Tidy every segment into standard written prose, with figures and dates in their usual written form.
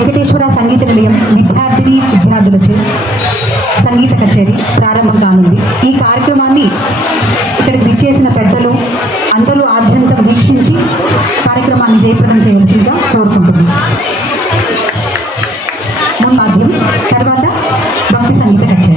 వెంకటేశ్వర సంగీత నిలయం విద్యార్థిని విద్యార్థులచే సంగీత కచేరీ ప్రారంభం కానుంది. ఈ కార్యక్రమాన్ని ఇక్కడికి విచ్చేసిన పెద్దలు అందరూ ఆద్యంతం వీక్షించి కార్యక్రమాన్ని జయప్రదం చేయవలసిందిగా కోరుకుంటున్నాం. ముందు తర్వాత భక్తి సంగీత కచేరీ.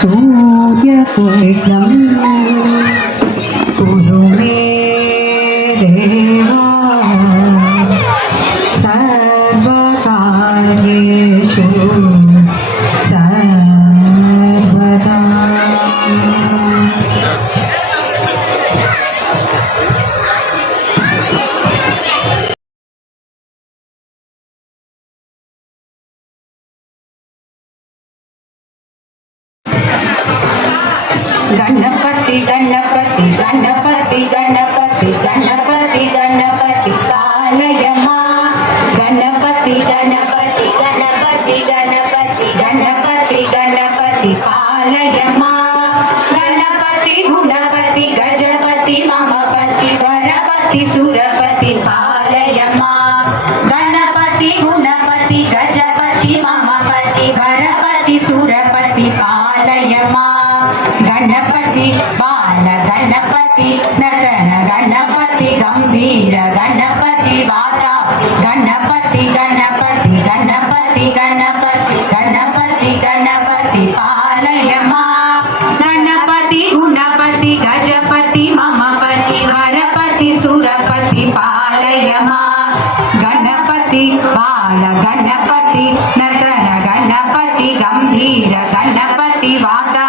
सूर्यकोटिं कुरु मे देवा सर्वकार्येषु सर्वदा। गणपति गणपति गणपति गणपति गणपति गणपति पालय मां। गणपति गणपति गणपति गणपति गणपति गणपति पालय मां। गणपति गुणपति गजपति ममपति वरपति सुरपति पालय मां। गणपति गुणपति गजपति ममपति वरपति सुरपति पालय मां। गणपति बाल गणपति नटन गणपति गंभीर गणपति वाता गणपति गणपति गणपति गणपति गणपति गणपति पालय मां। गणपति गुणपति गजपति ममपति वरपति सुरपति पालय मां। गणपति बाल गणपति नटन गणपति गंभीर गणपति वाता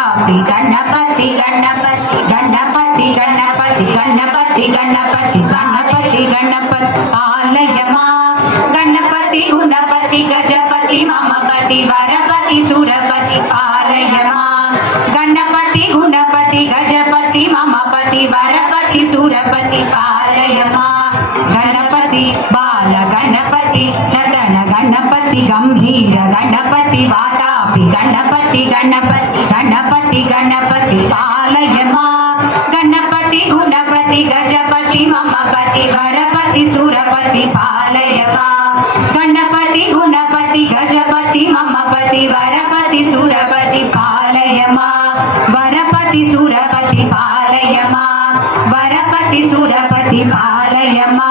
गणपति गणपति गणपति गणपति गणपति गणपति गणपति गणपति पालय मां गणपति गुणपति गजपति ममपति वरपति सुरपति पालय मां गणपति गुणपति गजपति ममपति वरपति सुरपति पालय मां गणपति बाल गणपति नटन गणपति गंभीर गणपति वातापि गणपति गणपति गणपति गणपति पालय मां गणपति गुणपति गजपति ममपति वरपति सुरपति पालय मां गणपति गुणपति गजपति ममपति वरपति सुरपति पालय मां वरपति सुरपति पालय मां वरपति सुरपति पालय मां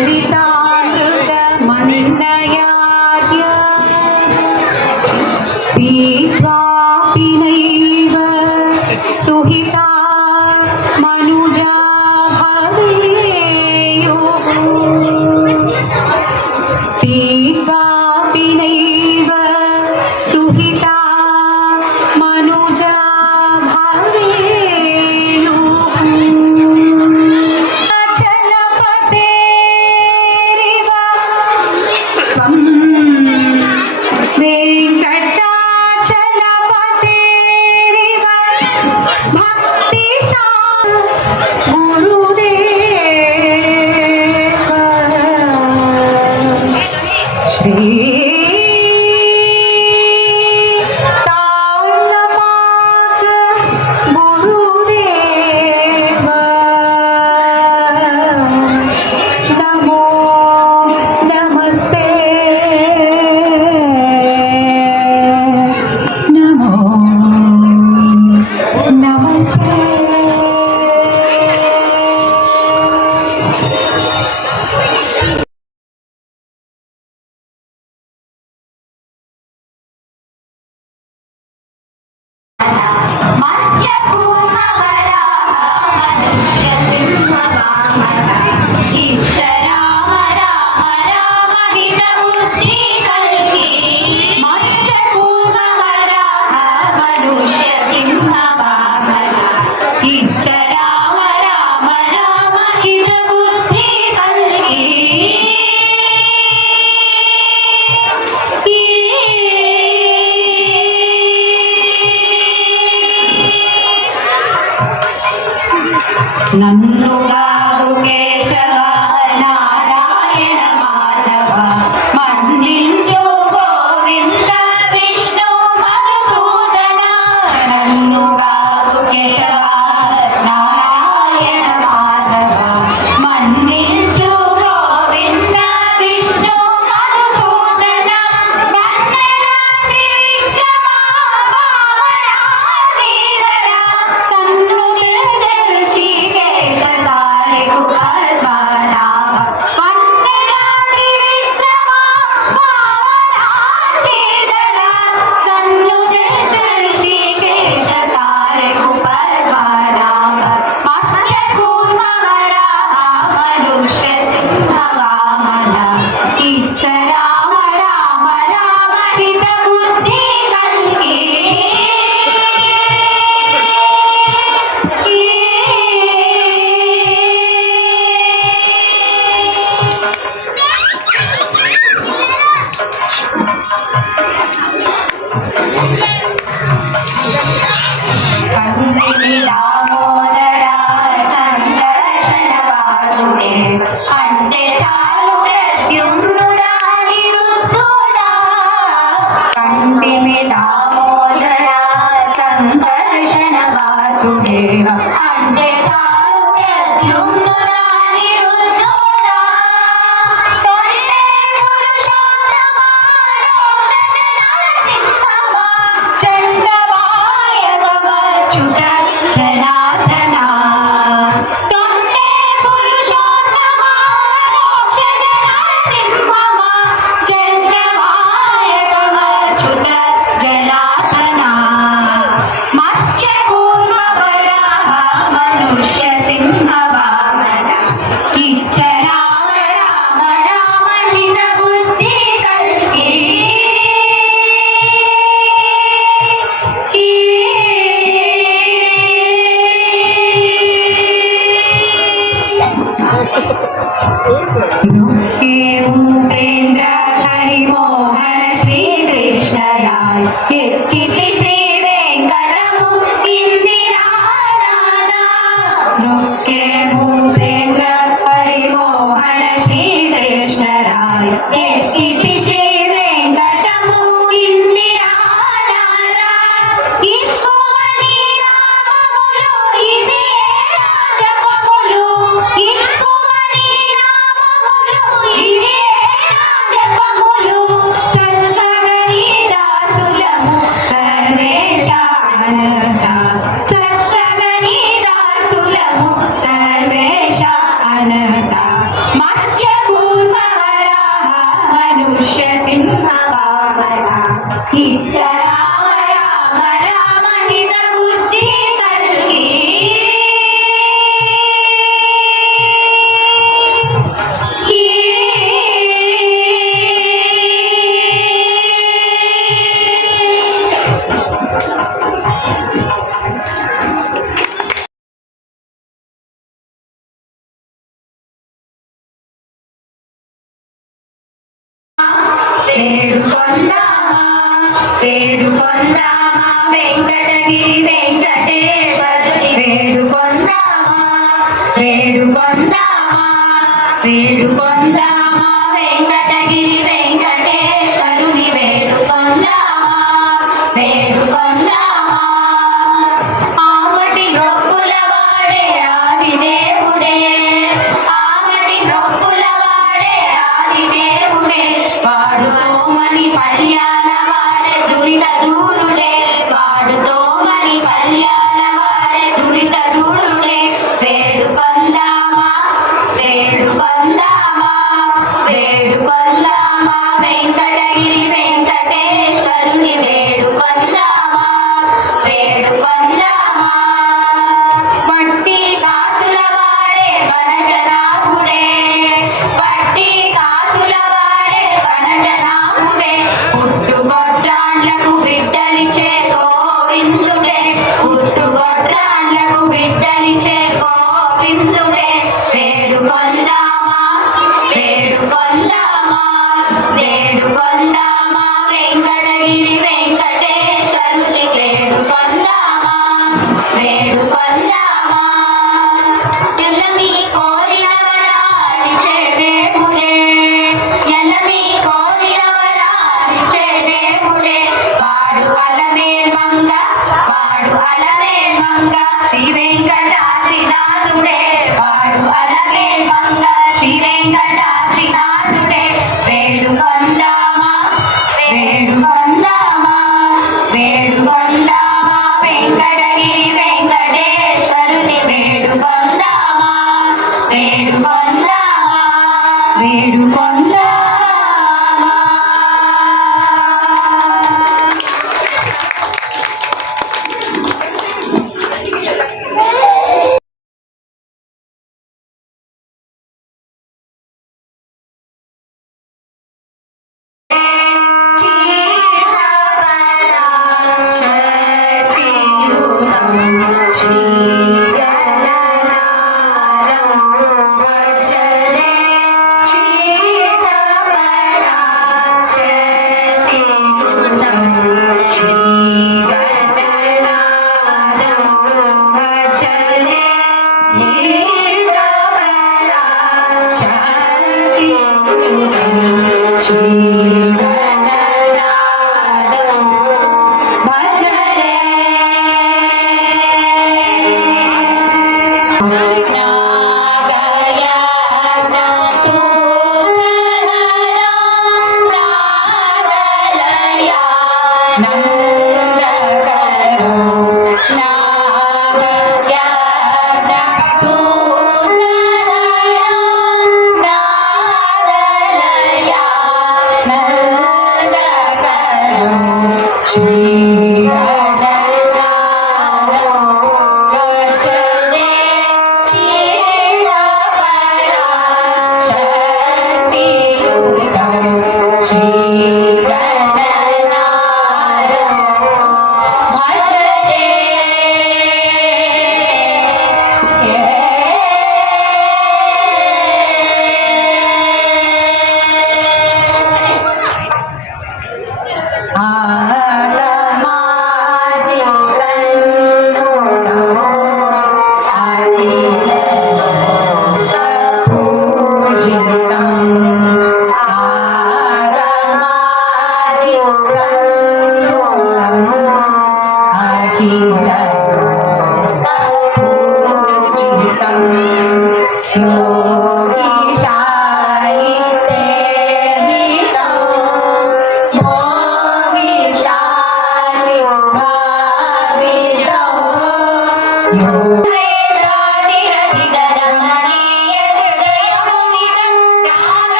चरितामृत मण्डयाद्य पीत्वापि नैव सुहिता मनुजा भवेयुः पीत्वापि नैव सुहिता मनुजा भवेयुः నన్నుగావు కేశవ నారాయణ మాధవ మన్నించు గోవింద విష్ణు అంటే చాలు ప్రద్యుమ్నుడా నిరుద్ధుడా తొల్లే పురుషోత్తమా రోషణ నరసింహమా చండవాయగవచ్యుత జనార్దనా తొల్లే పురుషోత్తమా రోషణ నరసింహమా చండవాయగవచ్యుత జనార్దనా మత్స్యకూర్మ వరాహ మనుష్య సింహ వామన కిచ్చ రామ రామ రామ హిత బుద్ధి కల్గి భూపేంద్ర హరిమోహన శ్రీకృష్ణరాయ్ కీర్తి శ్రీ వెంకటము ఇందిరానాథ నృత్య భూపేంద్ర హరిమోహన శ్రీకృష్ణరాయ్ కీర్తి శ్రీ వెంకటము ఇందిరానాథ ఎక్కువని నామములు ఇవే జపములు ఎక్కువని నామములు ఇవే జపములు చక్కగని దాసులము సర్వేశానత చక్కగని దాసులము సర్వేశానత మత్స్య కూర్మ వరాహ మనుష్య సింహ వామన కిచ్చ రామ రామ రామ హిత బుద్ధి కల్గి వేడుకొందామా వెంకటగిరి వెంకటేశ్వరుని వేడుకొందామా వెంకటగిరి వెంకటేశ్వరుని వేడుకొందామా ఆమటి రొక్కుల వాడే ఆదిదేవుడే ఆమటి రొక్కుల వాడే ఆదిదేవుడే వాడుకోమని పల్యాల వాడే దురిత దూరుడే వాడుకోమని పల్యాల వాడే దురిత దూరుడే వేడుకొందామా వెంకటగిరి వెంకటేశ్వరుని వేడుకొందామా వట్టి కాసుల వాడే వనజనాభుడే వట్టి కాసుల వాడే వనజనాభుడే పుట్టుగొడ్రాండ్లకు బిడ్డలిచే గోవిందుడే పుట్టుగొడ్రాండ్లకు బిడ్డలిచే గోవిందుడే వేడుకొందామా వెంకటగిరి వెంకటేశ్వరుని వేడుకొందామా ఎల్లమీ కోరిన వరాలిచ్చే దేవుడే ఎల్లమీ కోరిన వరాలిచ్చే దేవుడే వాడు అలమేల్ మంగ శ్రీ వెంకటాద్రినాథుడే వాడు అలమేల్ మంగ శ్రీ వెంకటాద్రినాథుడే వేడుకొందామా వెంకటగిరి వెంకటేశ్వరుని వేడుకొందామా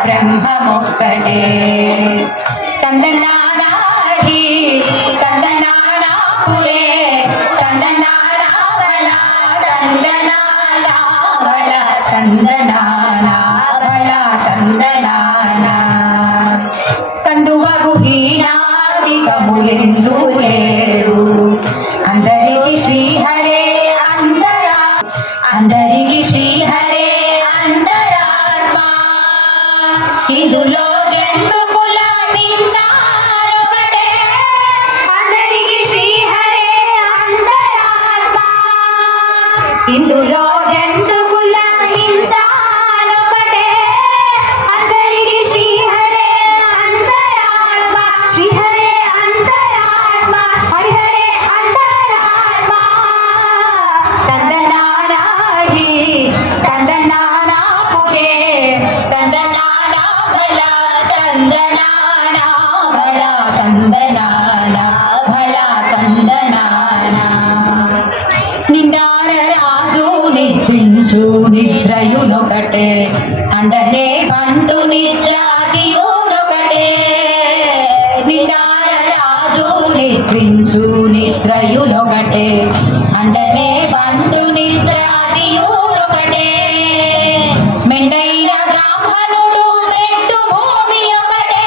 పరబ్రహ్మమొక్కటే తందనానాహి తందనానాపురే తందనానావళ తందనానావళ తందనానావళ తందనానా కందువగు హీనాదికములెందు లేరు అందరికి శ్రీహరే అందరా అందరికి శ్రీహరే ఇందులో జన్మకుల నిందారొకటే అందరికి శ్రీహరే అంతరాత్మ ఇందులో జంతుకుల నిందారొకటే అందరికి శ్రీహరే అంతరాత్మ శ్రీహరే అంతరాత్మ హరిహరే అంతరాత్మ తందనానాహి తందనానాపురే తందనా తందనానా భళ తందనానా భళ తందనానా నిండార రాజు నిద్రించు నిద్రయులొకటే అండనే పండు నిద్రాదియులొకటే నిండార రాజు నిద్రించు నిద్రయులొకటే అండనే పండు నిద్రాదియులొకటే మెండైన బ్రాహ్మణుడు మెట్టు భూమి ఒకటే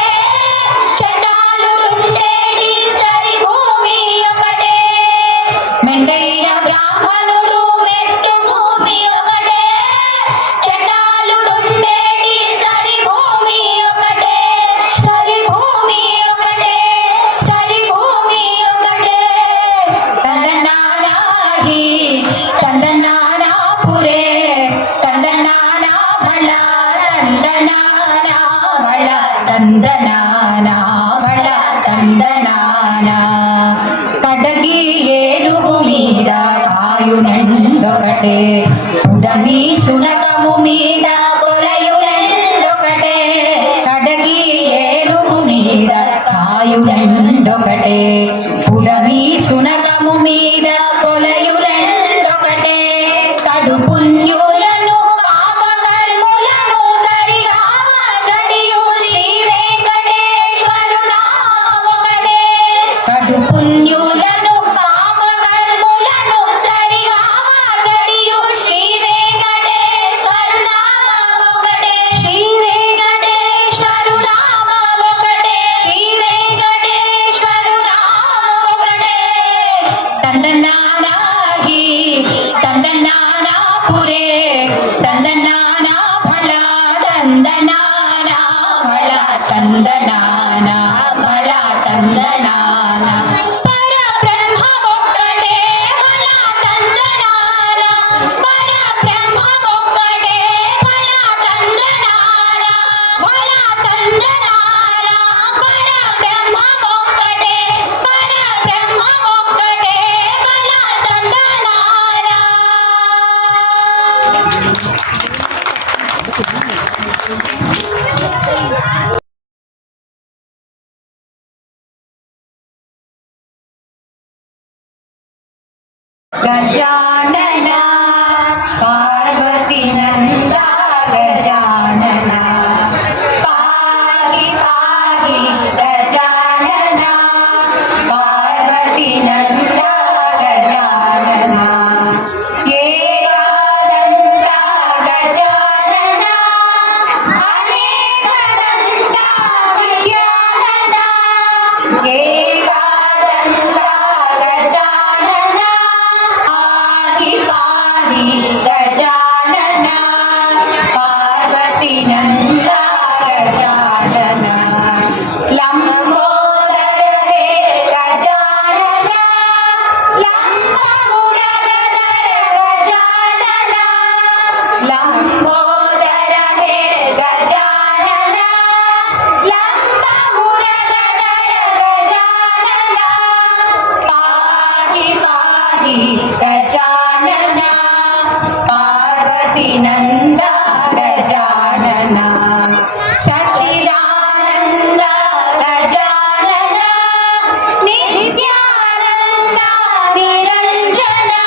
చండాలుడుండేటి సరి భూమి ఒకటే మెండైన బ్రాహ్మణుడు మెట్టు భూమి ఒకటే చండాలుడుండేటి సరి భూమి ఒకటే సరి భూమి ఒకటే సరి భూమి ఒకటే తందనానాహి తందనానాపురే తందనానా భళ తందనానా భళ తందనానా భళ తందనానా కడగి ఏనుగు మీద కాయునండొకటే ఉడమి సునకము మీద కొలయులెండొకటే కడగి ఏనుగు మీద కాయులెండొకటే ఉడమి సునకము మీద కొలయులెండొకటే కడు పుణ్యులను పాపకర్ములను సరిగా మార్చడియు శ్రీ వెంకటేశ్వరునా ఒకటే కడు పుణ్యులను పాపకర్ములను సరిగా మార్చడియు శ్రీ వెంకటేశ్వరునా ఒకటే శ్రీ వెంకటేశ్వరునా ఒకటే శ్రీ వెంకటేశ్వరునా ఒకటే తందనానాహి తందనానాపురే తందనానా భళ తందనానా భళ తందనానా భళ తందనానా పరబ్రహ్మమొక్కటే భళ తందనానా పరబ్రహ్మమొక్కటే భళ తందనానా భళ తందనానా పరబ్రహ్మమొక్కటే పరబ్రహ్మమొక్కటే భళ తందనానా गजानना पार्वती नंदा गजानना पाहि पाहि गजानना पार्वती नंदा गजानना एकदंता गजानना अनेकदंता गजानना एकदंता गजानना पाहि पाहि गजानना पार्वती नंदा गजानना लंबोदर हे गजानना लंबमुरगधर गजानना लंबोदर हे गजानना लंबमुरगधर गजानना पाहि पाहि गजानना पार्वती नंदा गजानना सच्चिदानंद गजानना नित्यानंद निरंजना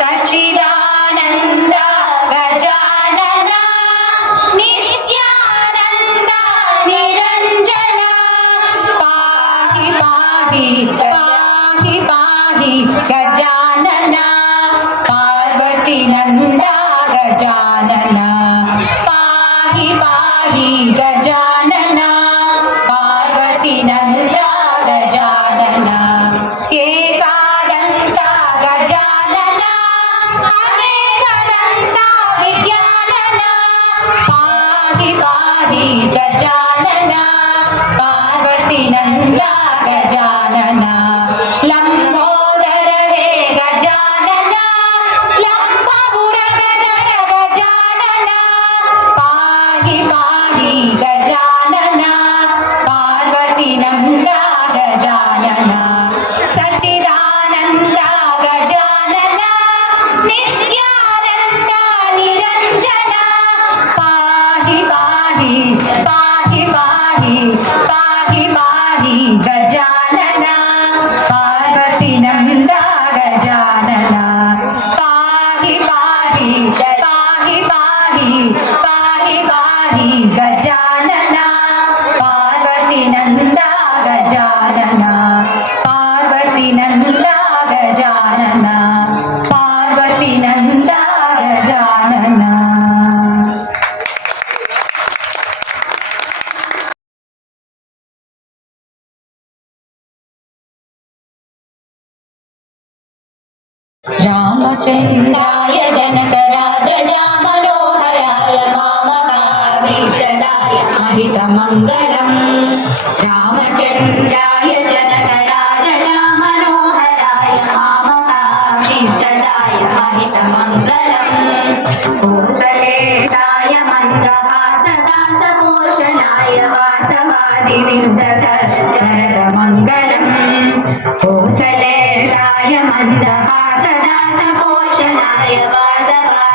सच्चिदानंद गजानना नित्यानंद निरंजना पाहि पाहि पाहि पाहि गजानना पार्वती नंदा गजानना पाहि पाहि गजानना पार्वती नंदा गजानना एकदंता गजानना अनेकदंता विज्ञानना पाहि पाहि गजानना पार्वती नंदा गजानना लंबोदर हे गजानना लंबमुरगधर गजानना पाहि पाहि गजानना पार्वती नंदा गजानना सच्चिदानंद गजानना नित्यानंद निरंजना पाहि पाहि पाहि पाहि पाहि पाहि गजानना पार्वती नंदा गजानना पाहि पाहि पाहि पाहि पाहि पाहि गजानना पार्वती नंदा गजानना पार्वती नंदा गजानना पार्वती नंदा गजानना रामचन्द्राय जनकराजया मनोहराय मामकाभीष्टदाय अहितमङ्गलम् रामचन्द्राय जनकराजया मनोहराय मामकाभीष्टदाय अहितमङ्गलम् कोसलेशाय मन्दहासदासपोषणाय वासवादिविरुद्धसत्तरतमङ्गलम् कोसलेशाय मन्दहासदासपोषणाय वासवा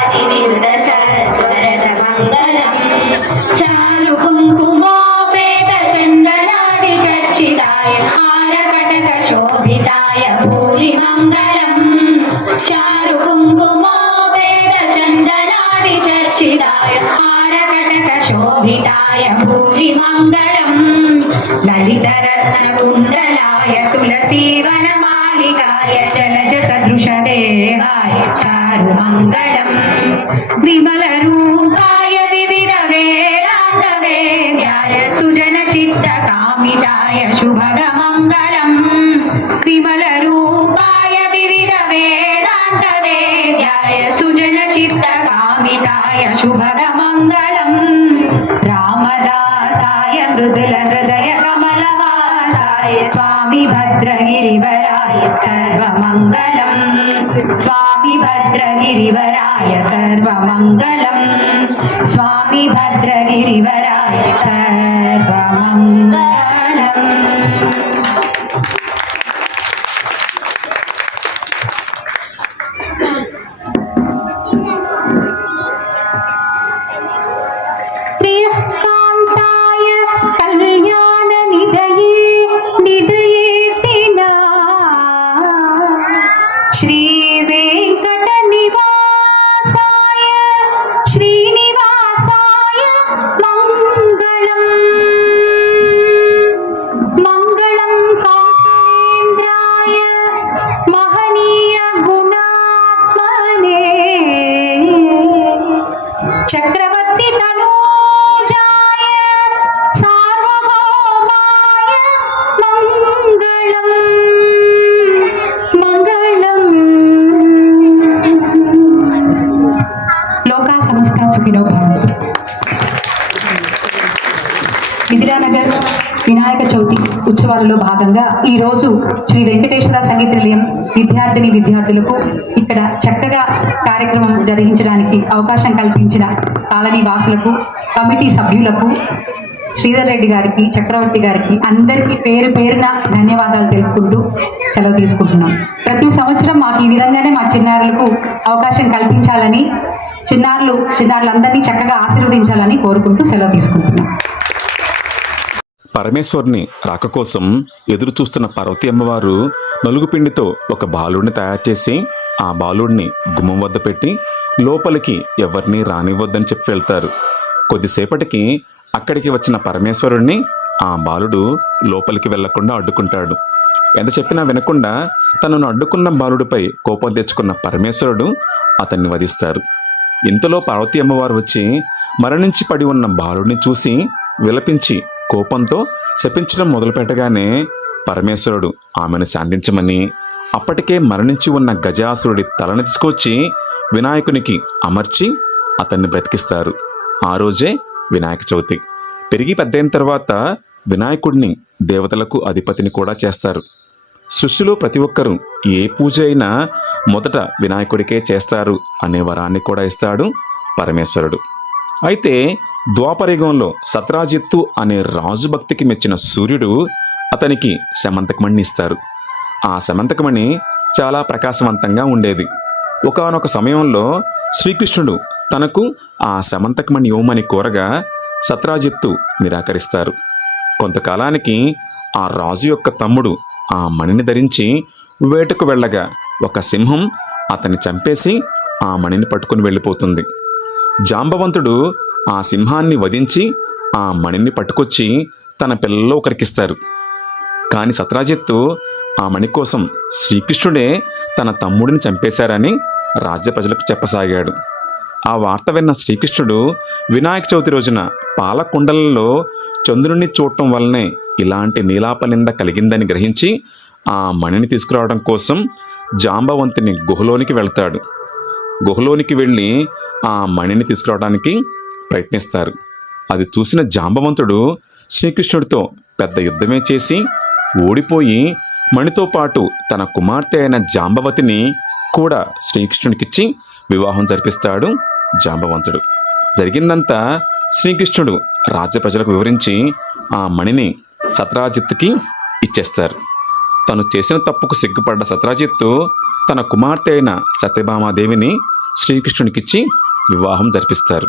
शोभिताय भूरि मङ्गलम् ललितरत्नकुण्डलाय तुलसीवनमालिकाय जलजसदृशदेहाय चारुमङ्गलम् विमलरूपाय विविधवेदान्तवेद्याय सुजनचित्तकामिताय शुभगमङ्गलम् विमलरूपाय विविधवेदान्तवेद्याय सुजनचित्तकामिताय शुभगमङ्गलम् रामदासाय मृदुलहृदयकमलवासाय स्वामी भद्रगिरिवराय सर्वमङ्गलम् स्वामी भद्रगिरिवराय सर्वमङ्गलम् स्वामी भद्रगिरिवराय सर्वमङ्गलम्। प्रियकान्ताय कल्याणनिधये निधयेतिना श्रीवेङ्कटनिवासाय श्रीनिवासाय मङ्गलम् मङ्गलं कौसलेन्द्राय महनीय गुणात्मने चक्रवर्ती तनूजाय सार्वभौमाय मङ्गलम् मङ्गलम्। लोका समस्ता सुखिनो भवन्तु। ఇందిరానగర్ వినాయక చవితి ఉత్సవాలలో భాగంగా ఈ రోజు శ్రీ వెంకటేశ్వర సంగీత నిలయం విద్యార్థులకు ఇక్కడ చక్కగా కార్యక్రమం జరిగించడానికి అవకాశం కల్పించిన కాలనీ వాసులకు, కమిటీ సభ్యులకు, శ్రీధర్ రెడ్డి గారికి, చక్రవర్తి గారికి అందరికీ పేరు పేరున ధన్యవాదాలు తెలుపుకుంటూ సెలవు తీసుకుంటున్నాం. ప్రతి సంవత్సరం మాకు ఈ విధంగానే మా చిన్నారులకు అవకాశం కల్పించాలని, చిన్నారులందరినీ చక్కగా ఆశీర్వదించాలని కోరుకుంటూ సెలవు తీసుకుంటున్నాం. పరమేశ్వరుని రాక కోసం ఎదురు చూస్తున్న పార్వతీ అమ్మవారు నలుగుపిండితో ఒక బాలుడిని తయారు చేసి ఆ బాలుడిని గుమ్మం వద్ద పెట్టి లోపలికి ఎవరిని రానివ్వద్దని చెప్పి వెళ్తారు. కొద్దిసేపటికి అక్కడికి వచ్చిన పరమేశ్వరుడిని ఆ బాలుడు లోపలికి వెళ్లకుండా అడ్డుకుంటాడు. ఎంత చెప్పినా వినకుండా తనను అడ్డుకున్న బాలుడిపై కోపం తెచ్చుకున్న పరమేశ్వరుడు అతన్ని వధిస్తారు. ఇంతలో పార్వతీ అమ్మవారు వచ్చి మరణించి పడి ఉన్న బాలుడిని చూసి విలపించి కోపంతో శపించడం మొదలుపెట్టగానే పరమేశ్వరుడు ఆమెను శాంతించమని అప్పటికే మరణించి ఉన్న గజాసురుడి తలను తీసుకొచ్చి వినాయకునికి అమర్చి అతన్ని బ్రతికిస్తారు. ఆ రోజే వినాయక చవితి. పెరిగి పెద్దయిన తర్వాత వినాయకుడిని దేవతలకు అధిపతిని కూడా చేస్తారు. సృష్టిలో ప్రతి ఒక్కరూ ఏ పూజ అయినా మొదట వినాయకుడికే చేస్తారు అనే వరాన్ని కూడా ఇస్తాడు పరమేశ్వరుడు. అయితే ద్వాపరయుగంలో సత్రాజిత్తు అనే రాజు భక్తికి మెచ్చిన సూర్యుడు అతనికి శమంతకమణిని ఇస్తారు. ఆ శమంతకమణి చాలా ప్రకాశవంతంగా ఉండేది. ఒకానొక సమయంలో శ్రీకృష్ణుడు తనకు ఆ శమంతకమణి ఇవ్వమని కోరగా సత్రాజిత్తు నిరాకరిస్తారు. కొంతకాలానికి ఆ రాజు యొక్క తమ్ముడు ఆ మణిని ధరించి వేటకు వెళ్ళగా ఒక సింహం అతన్ని చంపేసి ఆ మణిని పట్టుకుని వెళ్ళిపోతుంది. జాంబవంతుడు ఆ సింహాన్ని వధించి ఆ మణిని పట్టుకొచ్చి తన పిల్లల్లో ఒకరికిస్తారు. కాని సత్రాజిత్తు ఆ మణి కోసం శ్రీకృష్ణుడే తన తమ్ముడిని చంపేశారని రాజ్య ప్రజలకు చెప్పసాగాడు. ఆ వార్త విన్న శ్రీకృష్ణుడు వినాయక చవితి రోజున పాలకుండలలో చంద్రుణ్ణి చూడటం వల్లనే ఇలాంటి నీలాపనింద కలిగిందని గ్రహించి ఆ మణిని తీసుకురావడం కోసం జాంబవంతుని గుహలోనికి వెళ్తాడు. గుహలోనికి వెళ్ళి ఆ మణిని తీసుకురావడానికి ప్రయత్నిస్తారు. అది చూసిన జాంబవంతుడు శ్రీకృష్ణుడితో పెద్ద యుద్ధమే చేసి ఓడిపోయి మణితో పాటు తన కుమార్తె అయిన జాంబవతిని కూడా శ్రీకృష్ణుడికిచ్చి వివాహం జరిపిస్తాడు జాంబవంతుడు. జరిగిందంతా శ్రీకృష్ణుడు రాజ్య ప్రజలకు వివరించి ఆ మణిని సత్రాజిత్తుకి ఇచ్చేస్తారు. తను చేసిన తప్పుకు సిగ్గుపడ్డ సత్రాజిత్తు తన కుమార్తె అయిన సత్యభామాదేవిని శ్రీకృష్ణునికిచ్చి వివాహం జరిపిస్తారు.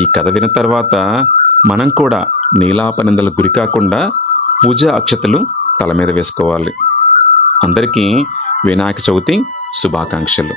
ఈ కథ విన్న తర్వాత మనం కూడా నీలాపనిందలకు గురి కాకుండా పూజా అక్షతలు తల మీద వేసుకోవాలి. అందరికీ వినాయక చవితి శుభాకాంక్షలు.